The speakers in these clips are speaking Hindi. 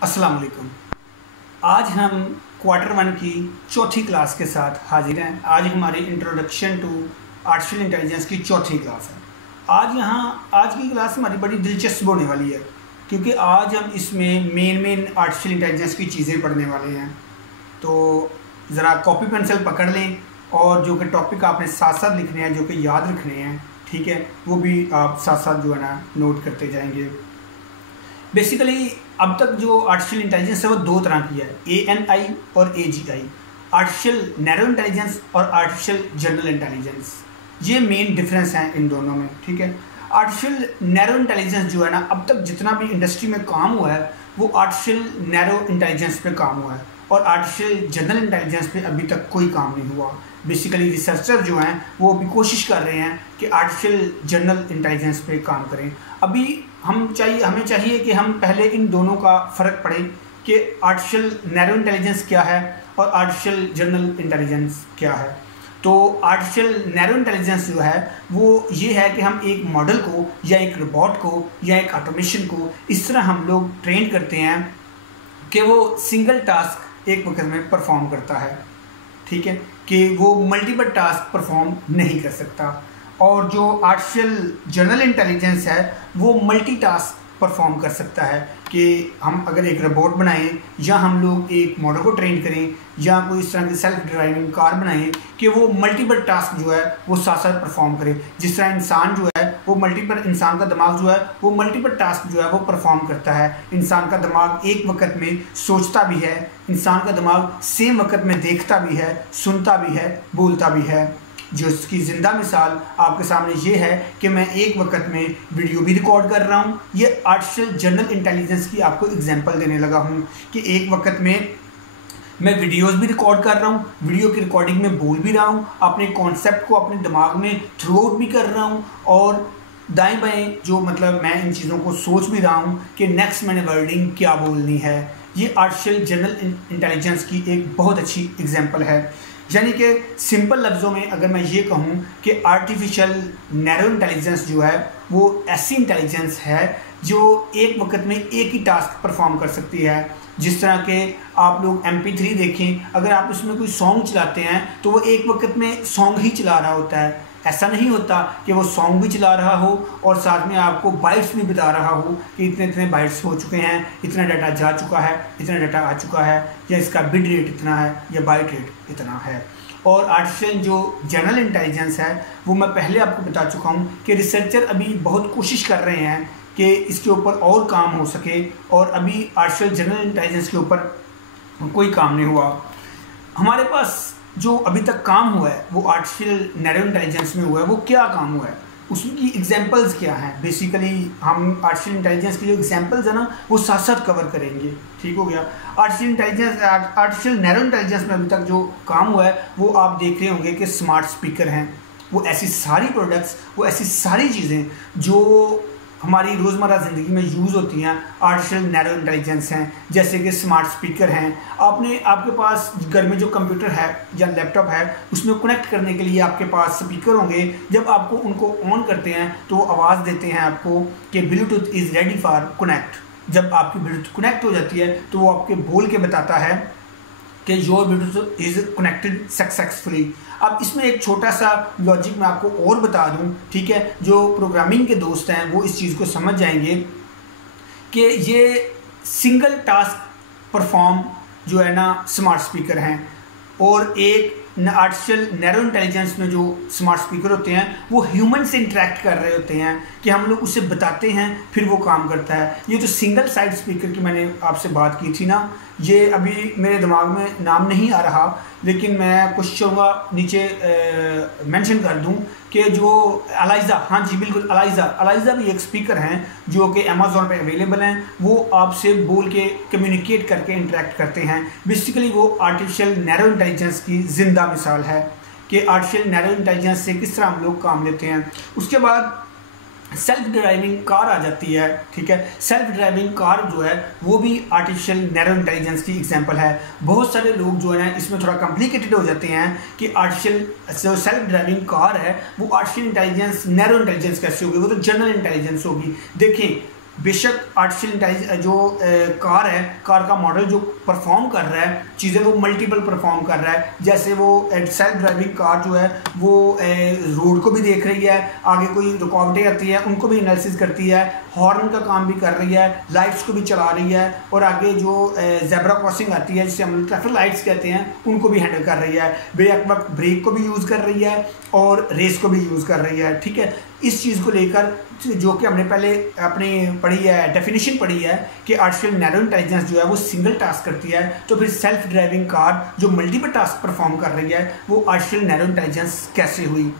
अस्सलाम वालेकुम। आज हम क्वार्टर वन की चौथी क्लास के साथ हाजिर हैं। आज हमारी इंट्रोडक्शन टू आर्टिफिशियल इंटेलिजेंस की चौथी क्लास है। आज की क्लास हमारी बड़ी दिलचस्प होने वाली है, क्योंकि आज हम इसमें मेन आर्टिफिशियल इंटेलिजेंस की चीज़ें पढ़ने वाले हैं। तो ज़रा कॉपी पेंसिल पकड़ लें और जो कि टॉपिक आपने साथ साथ लिखने हैं, जो कि याद रखने हैं, ठीक है, वो भी आप साथ साथ जो है ना नोट करते जाएंगे। बेसिकली अब तक जो आर्टिफिशियल इंटेलिजेंस है वो दो तरह की है, ANI और AGI, आर्टिफिशियल नैरो इंटेलिजेंस और आर्टिफिशियल जनरल इंटेलिजेंस। ये मेन डिफरेंस हैं इन दोनों में, ठीक है। आर्टिफिशियल नैरो इंटेलिजेंस जो है ना, अब तक जितना भी इंडस्ट्री में काम हुआ है वो आर्टिफिशियल नैरो इंटेलिजेंस पे काम हुआ है, और आर्टिफिशियल जनरल इंटेलिजेंस पे अभी तक कोई काम नहीं हुआ। बेसिकली रिसर्चर जो हैं वो अभी कोशिश कर रहे हैं कि आर्टिफिशियल जनरल इंटेलिजेंस पे काम करें। अभी हमें चाहिए कि हम पहले इन दोनों का फ़र्क पढ़ें कि आर्टिफिशियल नैरो इंटेलिजेंस क्या है और आर्टिफिशियल जनरल इंटेलिजेंस क्या है। तो आर्टिफिशियल नैरो इंटेलिजेंस जो है वो ये है कि हम एक मॉडल को या एक रोबोट को या एक ऑटोमेशन को इस तरह हम लोग ट्रेन करते हैं कि वो सिंगल टास्क एक वक्त में परफॉर्म करता है, ठीक है, कि वो मल्टीपल टास्क परफॉर्म नहीं कर सकता। और जो आर्टिफिशियल जनरल इंटेलिजेंस है वो मल्टी टास्क परफॉर्म कर सकता है, कि हम अगर एक रोबोट बनाएं या हम लोग एक मॉडल को ट्रेन करें या कोई इस तरह की सेल्फ ड्राइविंग कार बनाएं कि वो मल्टीपल टास्क जो है वो साथ साथ परफॉर्म करे। जिस तरह इंसान जो है वो इंसान का दिमाग जो है वो मल्टीपल टास्क जो है वो परफॉर्म करता है। इंसान का दिमाग एक वक्त में सोचता भी है, इंसान का दिमाग सेम वक्त में देखता भी है, सुनता भी है, बोलता भी है। जो इसकी ज़िंदा मिसाल आपके सामने ये है कि मैं एक वक्त में वीडियो भी रिकॉर्ड कर रहा हूँ। ये आर्टिफिशियल जनरल इंटेलिजेंस की आपको एग्जांपल देने लगा हूँ कि एक वक्त में मैं वीडियोस भी रिकॉर्ड कर रहा हूँ, वीडियो की रिकॉर्डिंग में बोल भी रहा हूँ, अपने कॉन्सेप्ट को अपने दिमाग में थ्रू आउट भी कर रहा हूँ, और दाएं बाएं जो मतलब मैं इन चीज़ों को सोच भी रहा हूँ कि नेक्स्ट मैंने वर्डिंग क्या बोलनी है। ये आर्टिफिशियल जनरल इंटेलिजेंस की एक बहुत अच्छी एग्जाम्पल है। यानी कि सिंपल लफ्ज़ों में अगर मैं ये कहूँ कि आर्टिफिशियल नैरो इंटेलिजेंस जो है वो ऐसी इंटेलिजेंस है जो एक वक्त में एक ही टास्क परफॉर्म कर सकती है। जिस तरह के आप लोग MP3 देखें, अगर आप उसमें कोई सॉन्ग चलाते हैं तो वो एक वक्त में सॉन्ग ही चला रहा होता है। ऐसा नहीं होता कि वो सॉन्ग भी चला रहा हो और साथ में आपको बाइट्स भी बता रहा हो कि इतने इतने बाइट्स हो चुके हैं, इतना डाटा जा चुका है, इतना डाटा आ चुका है, या इसका बिट रेट इतना है या बाइट रेट इतना है। और आर्टिफिशियल जो जनरल इंटेलिजेंस है वो मैं पहले आपको बता चुका हूँ कि रिसर्चर अभी बहुत कोशिश कर रहे हैं कि इसके ऊपर और काम हो सके, और अभी आर्टिफिशियल जनरल इंटेलिजेंस के ऊपर कोई काम नहीं हुआ। हमारे पास जो अभी तक काम हुआ है वो आर्टिफिशियल नैरो इंटेलिजेंस में हुआ है। वो क्या काम हुआ है, उसकी एग्जांपल्स क्या हैं। बेसिकली हम आर्टिफिशियल इंटेलिजेंस की जो एग्जांपल्स है ना वो साथ साथ कवर करेंगे, ठीक हो गया। आर्टिफिशियल नैरो इंटेलिजेंस में अभी तक जो काम हुआ है वो आप देख रहे होंगे कि स्मार्ट स्पीकर हैं। वो ऐसी सारी प्रोडक्ट्स, वो ऐसी सारी चीज़ें जो हमारी रोज़मर्रा ज़िंदगी में यूज़ होती हैं आर्टिफिशियल नैरो इंटेलिजेंस हैं। जैसे कि स्मार्ट स्पीकर हैं, आपके पास घर में जो कंप्यूटर है या लैपटॉप है उसमें कनेक्ट करने के लिए आपके पास स्पीकर होंगे। जब आपको उनको ऑन करते हैं तो वो आवाज़ देते हैं आपको कि Bluetooth is ready for connect. जब आपकी ब्लूटूथ कनेक्ट हो जाती है तो वो आपके बोल के बताता है कि your Bluetooth is connected successfully. अब इसमें एक छोटा सा लॉजिक मैं आपको और बता दूं, ठीक है, जो प्रोग्रामिंग के दोस्त हैं वो इस चीज़ को समझ जाएंगे कि ये सिंगल टास्क परफॉर्म जो है ना स्मार्ट स्पीकर हैं, और एक आर्टिफिशियल नैरो इंटेलिजेंस में जो स्मार्ट स्पीकर होते हैं वो ह्यूमन से इंटरेक्ट कर रहे होते हैं कि हम लोग उसे बताते हैं फिर वो काम करता है। ये जो सिंगल साइड स्पीकर की मैंने आपसे बात की थी ना, ये अभी मेरे दिमाग में नाम नहीं आ रहा, लेकिन मैं कुछ चाहूँगा नीचे मेंशन कर दूं कि जो अलाइज़ा, हाँ जी बिल्कुल, अलाइज़ा भी एक स्पीकर हैं जो कि अमेज़ॉन पे अवेलेबल हैं। वो आपसे बोल के कम्युनिकेट करके इंटरेक्ट करते हैं। बेसिकली वो आर्टिफिशियल नैरो इंटेलिजेंस की ज़िंदा मिसाल है कि आर्टिफिशियल नैरो इंटेलिजेंस से किस तरह हम लोग काम लेते हैं। उसके बाद सेल्फ ड्राइविंग कार आ जाती है, ठीक है। सेल्फ ड्राइविंग कार जो है वो भी आर्टिफिशियल नैरो इंटेलिजेंस की एग्जांपल है। बहुत सारे लोग जो है इसमें थोड़ा कॉम्प्लिकेटेड हो जाते हैं कि आर्टिफिशियल जो सेल्फ ड्राइविंग कार है वो आर्टिफिशियल इंटेलिजेंस नैरो इंटेलिजेंस कैसे होगी, वो तो जनरल इंटेलिजेंस होगी। देखें बेशक आर्टिफिशियल इंटेलिजेंस जो कार है, कार का मॉडल जो परफॉर्म कर रहा है चीज़ें, वो मल्टीपल परफॉर्म कर रहा है। जैसे वो सेल्फ ड्राइविंग कार जो है वो रोड को भी देख रही है, आगे कोई रुकावटें आती है उनको भी एनालिसिस करती है, हॉर्न का काम भी कर रही है, लाइट्स को भी चला रही है, और आगे जो ज़ेब्रा क्रॉसिंग आती है जिसे हम ट्रैफिक लाइट्स कहते हैं उनको भी हैंडल कर रही है। बेक वक्त ब्रेक को भी यूज़ कर रही है और रेस को भी यूज़ कर रही है। ठीक है, इस चीज़ को लेकर जो कि हमने पहले अपनी पढ़ी है, डेफिनेशन पढ़ी है कि आर्टिफिशियल नैरो इंटेलिजेंस जो है वो सिंगल टास्क करती है, तो फिर सेल्फ ड्राइविंग कार जो मल्टीपल टास्क परफॉर्म कर रही है वो आर्टिफिशियल नैरो इंटेलिजेंस कैसे हुई।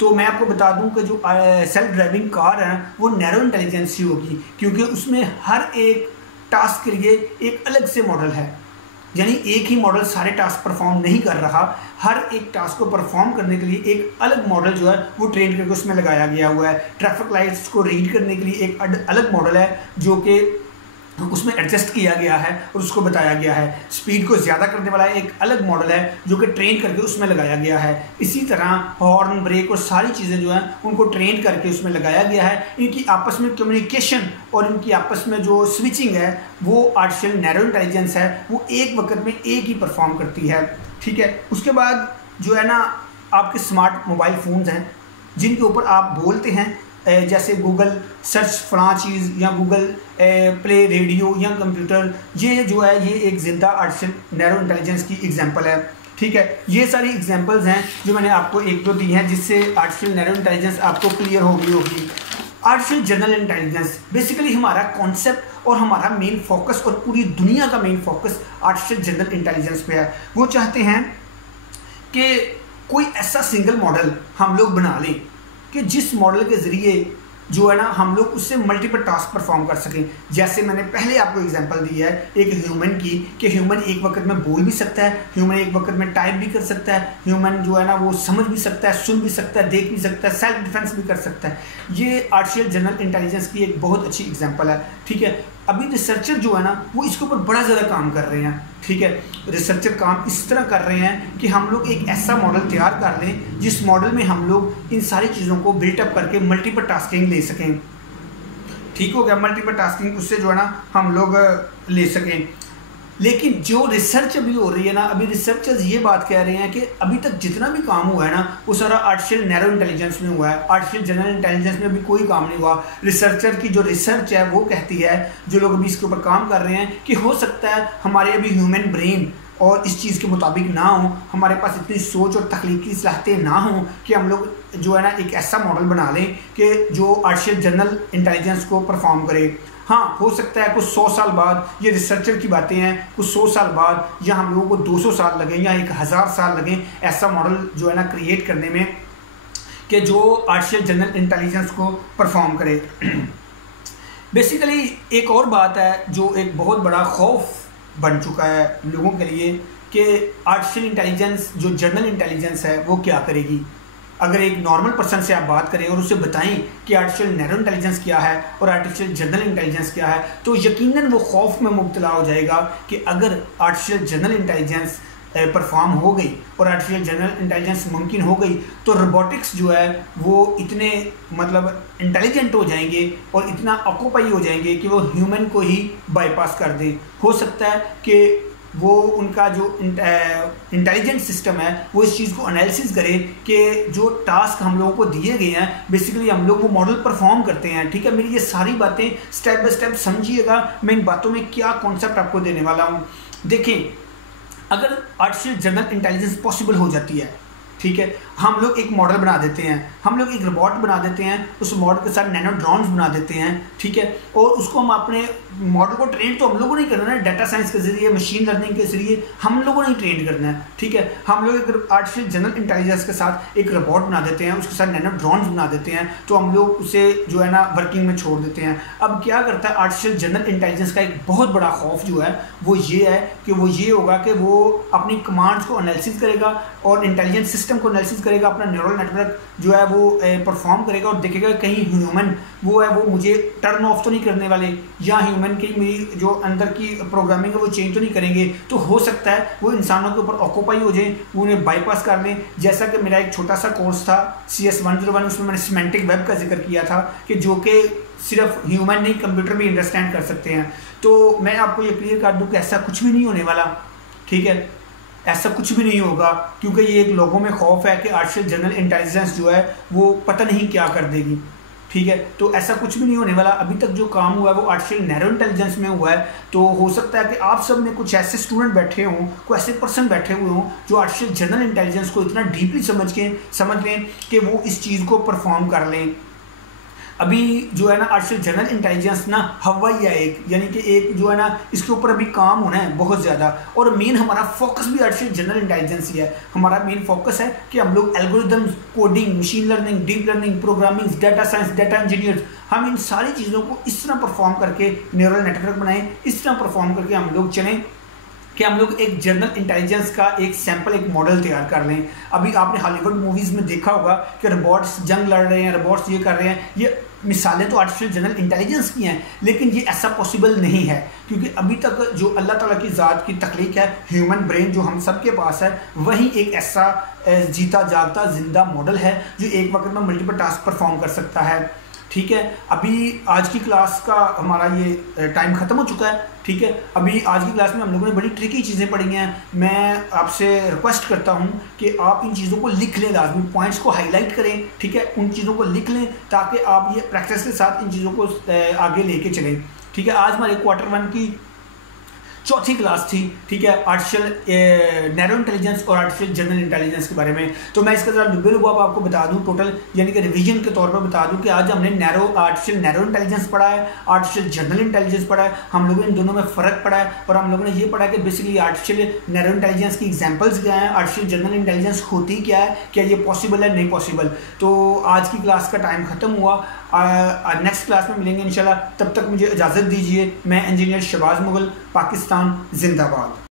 तो मैं आपको बता दूं कि जो सेल्फ ड्राइविंग कार है वो नैरो इंटेलिजेंस ही होगी, क्योंकि उसमें हर एक टास्क के लिए एक अलग से मॉडल है, यानी एक ही मॉडल सारे टास्क परफॉर्म नहीं कर रहा, हर एक टास्क को परफॉर्म करने के लिए एक अलग मॉडल जो है वो ट्रेन करके उसमें लगाया गया हुआ है। ट्रैफिक लाइट्स को रीड करने के लिए एक अलग मॉडल है जो कि उसमें एडजस्ट किया गया है और उसको बताया गया है। स्पीड को ज़्यादा करने वाला एक अलग मॉडल है जो कि ट्रेन करके उसमें लगाया गया है। इसी तरह हॉर्न, ब्रेक और सारी चीज़ें जो हैं उनको ट्रेन करके उसमें लगाया गया है। इनकी आपस में कम्युनिकेशन और इनकी आपस में जो स्विचिंग है वो आर्टिफिशियल नैरो इंटेलिजेंस है, वो एक वक्त में एक ही परफॉर्म करती है। ठीक है, उसके बाद जो है ना आपके स्मार्ट मोबाइल फ़ोन्स हैं जिनके ऊपर आप बोलते हैं, जैसे गूगल सर्च फलां चीज़ या गूगल प्ले रेडियो या कंप्यूटर, ये जो है ये एक ज़िंदा आर्टिफिशियल नैरो इंटेलिजेंस की एग्जांपल है। ठीक है, ये सारी एग्जांपल्स हैं जो मैंने आपको एक दो दी हैं जिससे आर्टिफिशियल नैरो इंटेलिजेंस आपको क्लियर हो गई होगी। आर्टिफिशियल जनरल इंटेलिजेंस बेसिकली हमारा कॉन्सेप्ट और हमारा मेन फोकस और पूरी दुनिया का main focus artificial general intelligence पे है। वो चाहते हैं कि कोई ऐसा सिंगल मॉडल हम लोग बना लें कि जिस मॉडल के ज़रिए जो है ना हम लोग उससे मल्टीपल टास्क परफॉर्म कर सकें। जैसे मैंने पहले आपको एग्जांपल दी है एक ह्यूमन की, कि ह्यूमन एक वक्त में बोल भी सकता है, ह्यूमन एक वक्त में टाइप भी कर सकता है, ह्यूमन जो है ना वो समझ भी सकता है, सुन भी सकता है, देख भी सकता है, सेल्फ डिफेंस भी कर सकता है। ये आर्टिफिशियल जनरल इंटेलिजेंस की एक बहुत अच्छी एग्जाम्पल है। ठीक है, अभी रिसर्चर जो है ना वो इसके ऊपर बड़ा ज़्यादा काम कर रहे हैं। ठीक है, रिसर्चर काम इस तरह कर रहे हैं कि हम लोग एक ऐसा मॉडल तैयार कर लें जिस मॉडल में हम लोग इन सारी चीज़ों को बिल्टअप करके मल्टीपल टास्किंग ले सकें। ठीक हो गया, मल्टीपल टास्किंग उससे जो है ना हम लोग ले सकें। लेकिन जो रिसर्च अभी हो रही है ना, अभी रिसर्चर्स ये बात कह रहे हैं कि अभी तक जितना भी काम हुआ है ना वो सारा आर्टिफिशियल नैरो इंटेलिजेंस में हुआ है, आर्टिफिशियल जनरल इंटेलिजेंस में अभी कोई काम नहीं हुआ। रिसर्चर की जो रिसर्च है वो कहती है, जो लोग अभी इसके ऊपर काम कर रहे हैं, कि हो सकता है हमारे अभी ह्यूमन ब्रेन और इस चीज़ के मुताबिक ना हो, हमारे पास इतनी सोच और तख्लीकी सलाहतें ना हों कि हम लोग जो है ना एक ऐसा मॉडल बना लें कि जो आर्टिफिशियल जनरल इंटेलिजेंस को परफॉर्म करे। हाँ, हो सकता है कुछ 100 साल बाद, ये रिसर्चर की बातें हैं, कुछ 100 साल बाद या हम लोगों को 200 साल लगे या 1000 साल लगे ऐसा मॉडल जो है ना क्रिएट करने में कि जो आर्टिफिशियल जनरल इंटेलिजेंस को परफॉर्म करे। बेसिकली एक और बात है जो एक बहुत बड़ा खौफ बन चुका है लोगों के लिए कि आर्टिफिशियल इंटेलिजेंस जो जनरल इंटेलिजेंस है वो क्या करेगी। अगर एक नॉर्मल पर्सन से आप बात करें और उसे बताएं कि आर्टिफिशियल नैरो इंटेलिजेंस क्या है और आर्टिफिशियल जनरल इंटेलिजेंस क्या है, तो यकीनन वो खौफ में मुब्तला हो जाएगा कि अगर आर्टिफिशियल जनरल इंटेलिजेंस परफॉर्म हो गई और आर्टिफिशियल जनरल इंटेलिजेंस मुमकिन हो गई तो रोबोटिक्स जो है वो इतने मतलब इंटेलिजेंट हो जाएंगे और इतना ऑक्यूपाई हो जाएंगे कि वो ह्यूमन को ही बाईपास कर दें। हो सकता है कि वो उनका जो इंटेलिजेंट सिस्टम है वो इस चीज़ को एनालिसिस करे कि जो टास्क हम लोगों को दिए गए हैं बेसिकली हम लोग वो मॉडल परफॉर्म करते हैं। ठीक है, मेरी ये सारी बातें स्टेप बाय स्टेप समझिएगा, मैं इन बातों में क्या कॉन्सेप्ट आपको देने वाला हूँ। देखिए, अगर आर्टिफिशियल जनरल इंटेलिजेंस पॉसिबल हो जाती है, ठीक है, हम लोग एक मॉडल बना देते हैं, हम लोग एक रोबोट बना देते हैं, उस मॉडल के साथ नैनो ड्रोन्स बना देते हैं, ठीक है, और उसको हम अपने मॉडल को ट्रेन तो हम लोगों ने करना है, डाटा साइंस के जरिए, मशीन लर्निंग के जरिए हम लोगों ने ट्रेन करना है। ठीक है, हम लोग एक आर्टिफिशियल जनरल इंटेलिजेंस के साथ एक रोबोट बना देते हैं, उसके साथ नैनो ड्रोन्स बना देते हैं, तो हम लोग उसे जो है ना वर्किंग में छोड़ देते हैं। अब क्या करता है आर्टिफिशियल जनरल इंटेलिजेंस का एक बहुत बड़ा खौफ जो है वो ये है कि वो ये होगा कि वो अपनी कमांड्स को एनालिसिस करेगा और इंटेलिजेंस सिस्टम को एनालिसिस करेगा, अपना न्यूरल नेटवर्क जो है वो परफॉर्म करेगा और देखेगा कहीं ह्यूमन वो है वो मुझे टर्न ऑफ तो नहीं करने वाले, या ह्यूमन की मेरी जो अंदर की प्रोग्रामिंग है वो चेंज तो नहीं करेंगे। तो हो सकता है वो इंसानों के ऊपर ऑक्यूपाई हो जाए, वो उन्हें बाईपास कर लें। जैसा कि मेरा एक छोटा सा कोर्स था CS101, उसमें मैंने सिमेंटिक वेब का जिक्र किया था कि जो कि सिर्फ ह्यूमन नहीं, कंप्यूटर भी अंडरस्टैंड कर सकते हैं। तो मैं आपको ये क्लियर कर दूं कि ऐसा कुछ भी नहीं होने वाला, ठीक है, ऐसा कुछ भी नहीं होगा, क्योंकि ये एक लोगों में खौफ है कि आर्टिफिशियल जनरल इंटेलिजेंस जो है वो पता नहीं क्या कर देगी, ठीक है। तो ऐसा कुछ भी नहीं होने वाला। अभी तक जो काम हुआ है वो आर्टिफिशियल नैरो इंटेलिजेंस में हुआ है। तो हो सकता है कि आप सब में कुछ ऐसे स्टूडेंट बैठे हों, कोई ऐसे पर्सन बैठे हुए हों जो आर्टिफिशियल जनरल इंटेलिजेंस को इतना डीपली समझ लें कि वो इस चीज़ को परफॉर्म कर लें। अभी जो है ना आर्टिफिशियल जनरल इंटेलिजेंस ना हवाई है एक, यानी कि एक जो है ना इसके ऊपर अभी काम होना है बहुत ज़्यादा, और मेन हमारा फोकस भी आर्टिफिशियल जनरल इंटेलिजेंस ही है। हमारा मेन फोकस है कि हम लोग algorithms, coding, machine learning, deep learning, programming, data science, data engineers, हम इन सारी चीज़ों को इस तरह परफॉर्म करके न्यूरल नेटवर्क बनाएं, इस तरह परफॉर्म करके हम लोग चलें कि हम लोग एक जनरल इंटेलिजेंस का एक सैंपल, एक मॉडल तैयार कर लें। अभी आपने हॉलीवुड मूवीज़ में देखा होगा कि रोबोट्स जंग लड़ रहे हैं, रोबोट्स ये कर रहे हैं, ये मिसालें तो आर्टिफिशियल जनरल इंटेलिजेंस की हैं, लेकिन ये ऐसा पॉसिबल नहीं है, क्योंकि अभी तक जो अल्लाह ताला की ज़ात की तख्लीक है, ह्यूमन ब्रेन जो हम सब के पास है, वही एक ऐसा जीता जागता जिंदा मॉडल है जो एक वक्त में मल्टीपल टास्क परफॉर्म कर सकता है, ठीक है। अभी आज की क्लास का हमारा ये टाइम ख़त्म हो चुका है, ठीक है। अभी आज की क्लास में हम लोगों ने बड़ी ट्रिकी चीज़ें पढ़ी हैं। मैं आपसे रिक्वेस्ट करता हूं कि आप इन चीज़ों को लिख लें, लाजमी पॉइंट्स को हाईलाइट करें, ठीक है, उन चीज़ों को लिख लें ताकि आप ये प्रैक्टिस के साथ इन चीज़ों को आगे लेके चलें, ठीक है। आज हमारे क्वार्टर 1 की चौथी क्लास थी, ठीक है, आर्टिफिशियल नैरो इंटेलिजेंस और आर्टिफिशियल जनरल इंटेलिजेंस के बारे में। तो मैं इसका ज़रा लुबे-लुबाब आपको बता दूं, टोटल यानी कि रिवीजन के तौर पर बता दूं कि आज हमने आर्टिफिशियल नैरो इंटेलिजेंस पढ़ा है, आर्टिफिशियल जनरल इंटेलिजेंस पढ़ा है, हम लोगों ने इन दोनों में फ़र्क पढ़ा है, और हम लोगों ने ये पढ़ा है कि बेसिकली आर्टिफिशियल नैरो इंटेलिजेंस की एग्जाम्पल्स क्या हैं, आर्टिफिशियल जनरल इंटेलिजेंस होती क्या है, क्या ये पॉसिबल है, नहीं पॉसिबल। तो आज की क्लास का टाइम ख़त्म हुआ, नेक्स्ट क्लास में मिलेंगे इंशाल्लाह। तब तक मुझे इजाज़त दीजिए। मैं इंजीनियर शहबाज मुगल, पाकिस्तान जिंदाबाद।